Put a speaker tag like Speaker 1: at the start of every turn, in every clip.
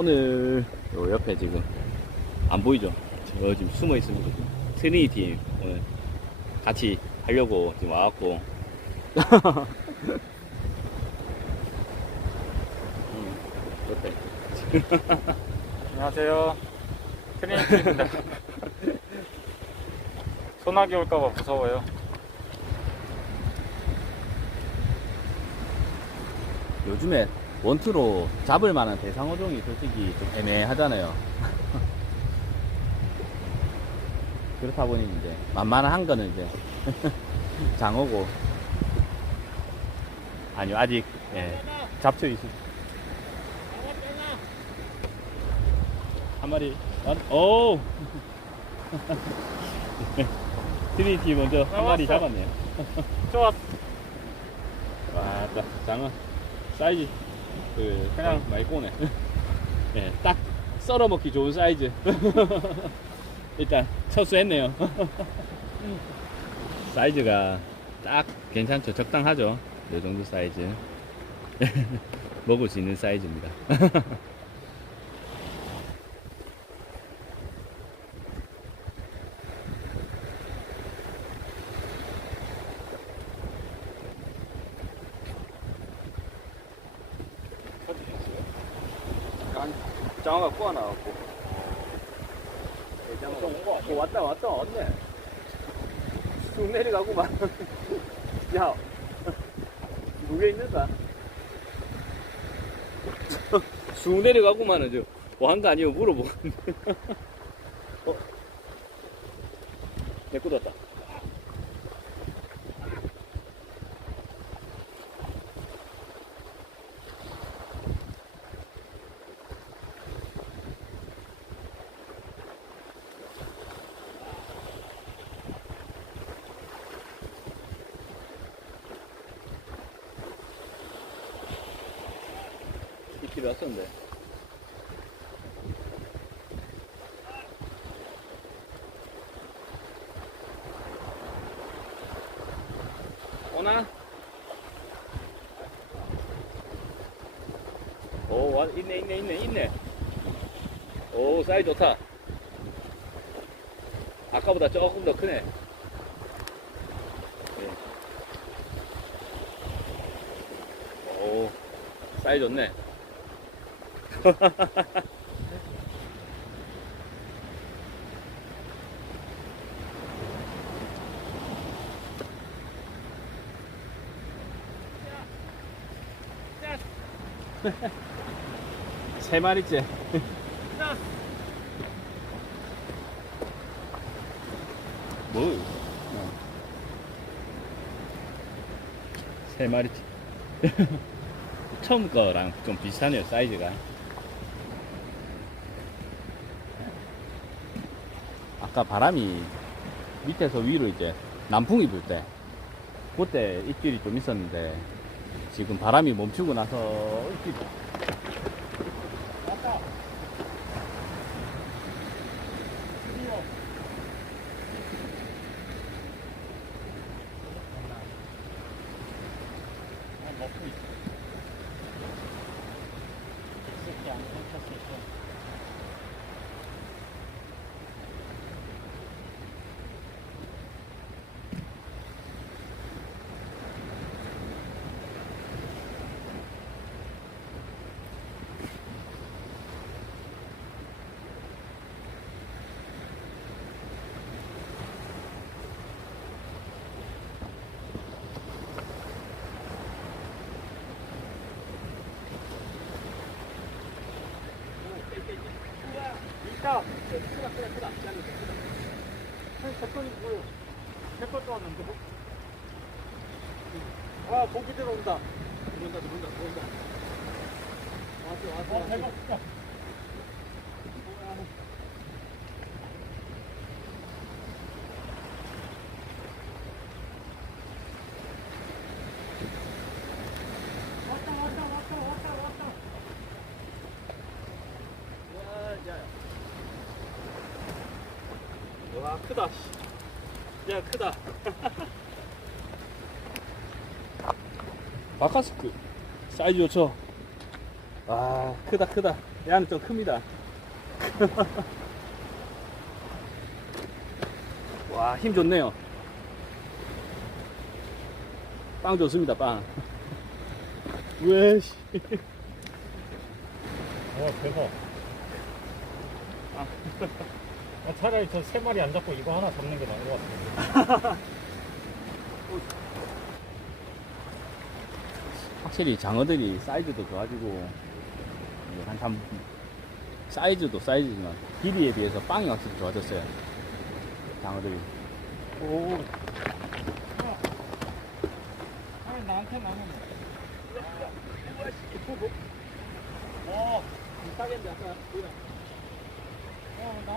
Speaker 1: 오늘 요 옆에 지금 안 보이죠? 저 지금 숨어 있습니다. 트리니티 오늘 같이 하려고 지금 와갖고. 음, 어때?
Speaker 2: 안녕하세요. 트리니티입니다. 소나기 올까봐 무서워요.
Speaker 1: 요즘에 원투로 잡을 만한 대상어종이 솔직히 좀 애매하잖아요. 그렇다 보니 이제 만만한 거는 이제 장어고 아니요 아직 예, 잡혀 있어. 한 마리. 아, 오. 트리니티 먼저 한 마리. 잡았네요.
Speaker 2: 좋았.
Speaker 1: 와, 딱 장어 사이즈 그
Speaker 2: 그냥-
Speaker 1: 그냥 많이 꼬네. 예, 딱 썰어 먹기 좋은 사이즈. 일단 첫수했네요. 사이즈가 딱 괜찮죠, 적당하죠. 이 정도 사이즈 먹을 수 있는 사이즈입니다. 장어가 꼬아 나왔고. 장어가 어, 왔다 왔다 왔네. 쑥 내려가구만. 야, 무게 있는가? 쑥 내려가구만은 저 뭐한 거 아니에요 물어보고. 어? 내꺼 뒀다. 이끼 왔었는데. 오나? 오, 와, 있네, 있네, 있네, 있네. 오, 사이즈 좋다. 아까보다 조금 더 크네. 예. 오, 사이즈 좋네. 세 마리째. 뭐? 어. 세 마리째. 처음 거랑 좀 비슷하네요, 사이즈가. 아까 바람이 밑에서 위로 이제 남풍이 불 때, 그때 입질이 좀 있었는데, 지금 바람이 멈추고 나서 입질이
Speaker 2: 있다. 크다, 크다, 크다. 한 백건이 뭐요? 백건 또 왔는데? 아, 고기 들어온다. 들어온다, 들어온다, 들어온다. 왔어, 왔어. 왔다, 왔다, 왔다, 왔다, 왔다. 와 크다 씨. 야 크다
Speaker 1: 바카스크 사이즈 좋죠? 아 크다 크다 얘는 좀 큽니다. 와, 힘 좋네요. 빵 좋습니다, 빵. 왜, 씨.
Speaker 2: 와 대박. 아, 아, 차라리 저 세 마리 안 잡고 이거 하나 잡는 게 나은 것 같아.
Speaker 1: 확실히 장어들이 사이즈도 좋아지고, 이제 한참, 사이즈도 사이즈지만, 길이에 비해서 빵이 확실히 좋아졌어요. 장어들이.
Speaker 2: 오. 아, 나한테 나는. 어,
Speaker 1: 비싸겠는데, 아까,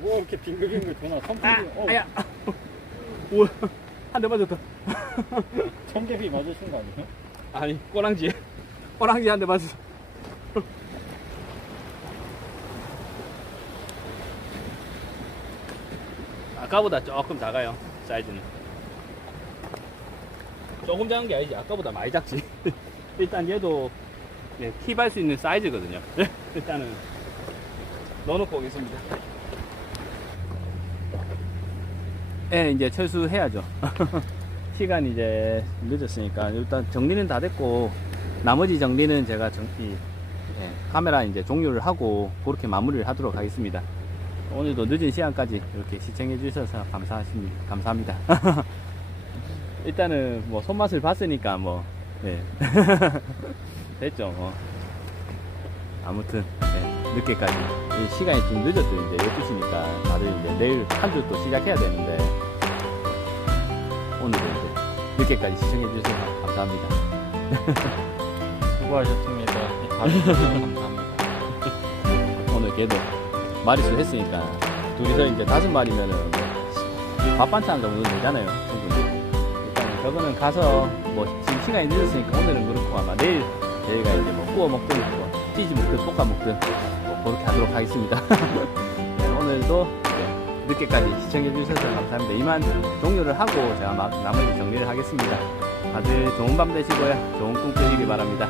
Speaker 2: 뭐 이렇게 빙글빙글 도나? 선풍기. 어,
Speaker 1: 아야. 우와, 한대 맞았다.
Speaker 2: 청개비 맞으신 거 아니에요?
Speaker 1: 아니, 꼬랑지. 꼬랑지 한 대 맞았어. 아까보다 조금 작아요, 사이즈는. 조금 작은 게 아니지, 아까보다 많이 작지. 일단 얘도 네, 킵할 수 있는 사이즈거든요. 일단은 넣어놓고 오겠습니다. 예, 이제 철수해야죠. 시간이 이제 늦었으니까 일단 정리는 다 됐고 나머지 정리는 제가 정, 이, 예, 카메라 이제 종료를 하고 그렇게 마무리를 하도록 하겠습니다. 오늘도 늦은 시간까지 이렇게 시청해 주셔서 감사하십니다. 감사합니다. 일단은 뭐 손맛을 봤으니까 뭐 네. 됐죠. 뭐. 아무튼 네, 늦게까지 이 시간이 좀 늦었죠. 이제 12시니까 다들 이제 내일 한 주 또 시작해야 되는데 오늘도 이제 늦게까지 시청해 주셔서 감사합니다.
Speaker 2: 수고하셨습니다. 감사합니다.
Speaker 1: 오늘 걔도 마리수 했으니까 둘이서 이제 다섯 마리면은 뭐밥 반찬 정도는 되잖아요. 일단 저거는 가서 뭐 지금 시간이 늦었으니까 오늘은 그렇고 아마 내일 저희가 이제 뭐 구워 먹든 뭐 찌지 먹든 볶아 먹든 뭐 그렇게 하도록 하겠습니다. 네, 오늘도 늦게까지 시청해 주셔서 감사합니다. 이만 종료를 하고 제가 막 나머지 정리를 하겠습니다. 다들 좋은 밤 되시고요. 좋은 꿈 꾸시기 바랍니다.